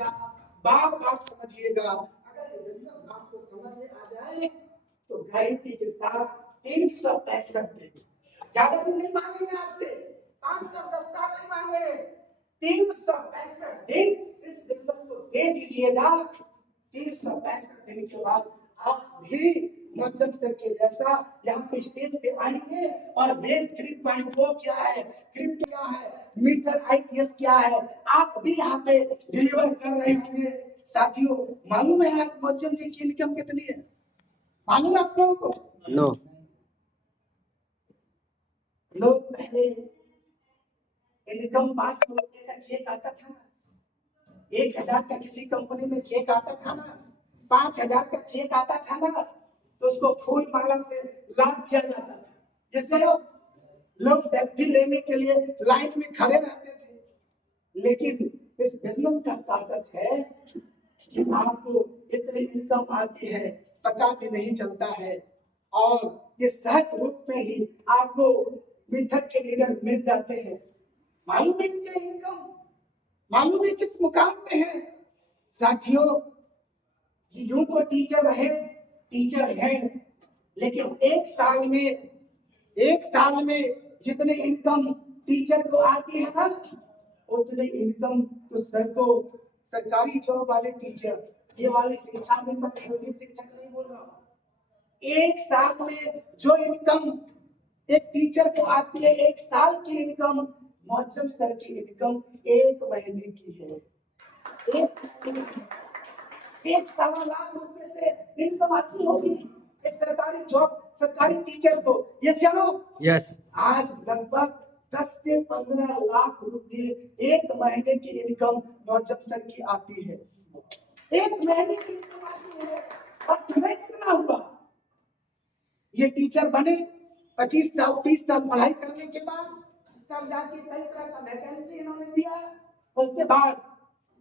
समझिएगा, बार बार समझिएगा। अगर ये बिजनेस आपको समझ में आ जाए तो गारंटी के साथ 365 दिन, ज्यादा दिन नहीं मांगेंगे आपसे, 510 साल नहीं मांग रहे, 365 दिन इस बिजनेस को दे दीजिएगा। 365 दिन के बाद आप भी मौजम सर के जैसा यहाँ पे स्टेज पे आएंगे और वेब 3.0 क्या है, क्रिप्टो क्या है, मीटर ITS क्या है, आप भी यहाँ पे डिलीवर कर रहे होंगे। साथियों, मालूम है आज मौजम जी की इनकम कितनी है? मालूम है आप लोगों को? नो। लोग पहले इनकम पास रुपए का चेक आता था, 1000 का किसी कंपनी में चेक आता था ना, 5000 का चेक आता था ना, तो उसको फूल माला से लाद दिया जाता था, जिससे लोग सेल्फी लेने के लिए लाइन में खड़े रहते थे। लेकिन इस बिजनेस का ताकत है कि आपको इतनी इनकम आती है पता भी नहीं चलता है, और ये सहज रूप में ही आपको मिथक के लीडर मिल जाते हैं। मालूम है इनका इनकम, मालूम है किस मुकाम पे है? साथियों, यूं तो टीचर है, लेकिन एक साल में जितने इनकम टीचर को आती है ना, उतने इनकम तो सर को सरकारी जॉब वाले टीचर, ये वाली शिक्षा में प्रतियोगी शिक्षक नहीं बोल रहा हूँ, एक साल में जो इनकम एक टीचर को आती है, एक साल की इनकम मौजम सर की इनकम 1 महीने की है। 1.25 लाख रुपए से इनकम आती होगी एक सरकारी जॉब, सरकारी टीचर को। यस या नो? यस। आज लगभग 10 से 15 लाख रुपए 1 महीने की इनकम मौजम सर की आती है। 1 महीने की इनकम आती है, और समय कितना हुआ? ये टीचर बने 25 साल 30 साल पढ़ाई करने के बाद, तब जाके कई तरह का वैकेंसी इन्होंने दिया, उसके बाद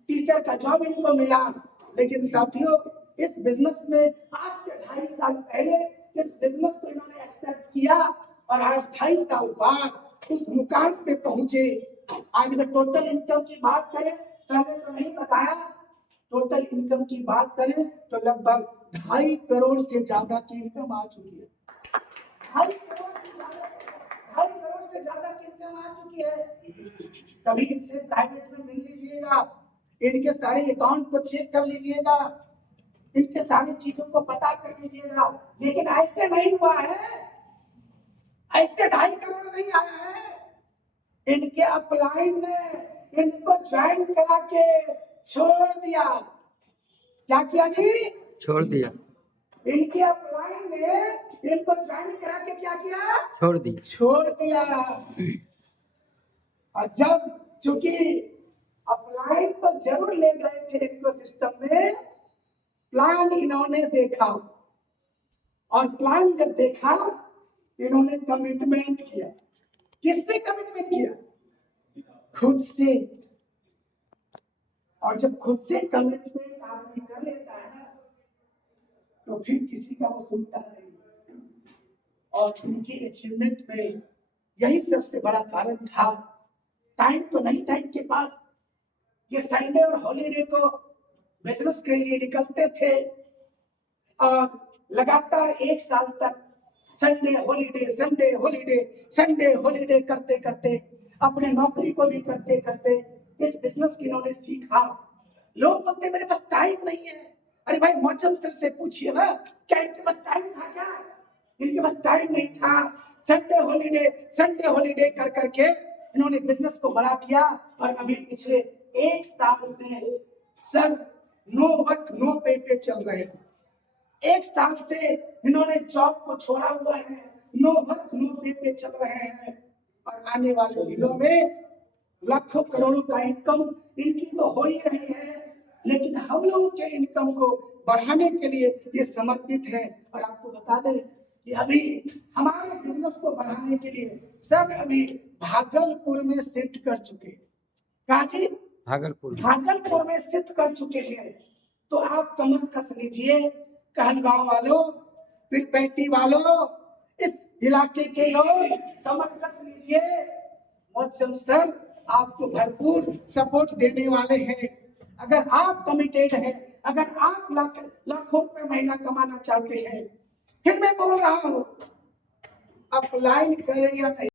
टीचर का जॉब इनको मिला। लेकिन साथियों, इस बिजनेस में आज से 2.5 साल पहले इस बिजनेस को इन्होंने एक्सेप्ट किया, और आज 2.5 साल बाद उस मुकाम पे पहुंचे। आज में टोटल इनकम की बात करें, सर ने तो नहीं बताया, टोटल इनकम की बात करें तो लगभग 2.5 करोड़ से ज्यादा की इनकम आ चुकी है। 2.5 करोड़ से ज्यादा की इनकम आ चुकी है। कभी इनसे प्राइवेट में मिल लीजिएगा, इनके सारे अकाउंट को चेक कर लीजिएगा, इनके सारी चीजों को पता कर लीजिएगा। लेकिन ऐसे नहीं हुआ है, ऐसे 2.5 करोड़ नहीं आया है। इनके अपलाइन ने इनको ज्वाइन करा के छोड़ दिया। क्या किया जी? छोड़ दिया। इनके अपलाइन ने इनको ज्वाइन करा के क्या किया? छोड़ दिया। और जब चूंकि अपलाइन तो जरूर ले गए थे इनको सिस्टम में, प्लान इन्होंने देखा, और प्लान जब देखा इन्होंने कमिटमेंट किया। किससे कमिटमेंट किया? खुद से। और जब खुद से कमिटमेंट आदमी कर लेता है ना, तो फिर किसी का वो सुनता नहीं। और उनकी अचीवमेंट में यही सबसे बड़ा कारण था। टाइम तो नहीं था इनके पास, ये संडे और हॉलीडे को बिजनेस के लिए निकलते थे, और लगातार 1 साल तक संडे हॉलीडे करते करते अपने नौकरी को भी करते करते इस बिजनेस की इन्होंने सीखा। लोग बोलते मेरे पास टाइम नहीं है। अरे भाई, मौजम सर से पूछिए ना, क्या इनके पास टाइम था? क्या इनके पास टाइम नहीं था? संडे हॉलीडे कर करके इन्होंने बिजनेस को बड़ा किया, और अभी पिछले 1 साल से सर नो वर्क नो पे पे चल रहे हैं। 1 साल से इन्होंने जॉब को छोड़ा हुआ है, नो वर्क नो पे पे चल रहे हैं, और आने वाले दिनों में लाखों करोड़ों का इनकम इनकी तो हो ही रही है। लेकिन हम लोगों के इनकम को बढ़ाने के लिए ये समर्पित है। और आपको बता दें कि अभी हमारे बिजनेस को बढ़ाने के लिए सर अभी भागलपुर में शिफ्ट कर चुके हैं। कहाँ जी? भागलपुर में शिफ्ट कर चुके हैं। तो आप कमर कस लीजिए, कहलगांव वालों, पिरपैती वालों, इस इलाके के लोग कमर कस लीजिए। मौजम सर आपको भरपूर सपोर्ट देने वाले हैं। अगर आप कमिटेड हैं, अगर आप लाखों रुपए महीना कमाना चाहते हैं, फिर मैं बोल रहा हूं अप्लाई करें या नहीं।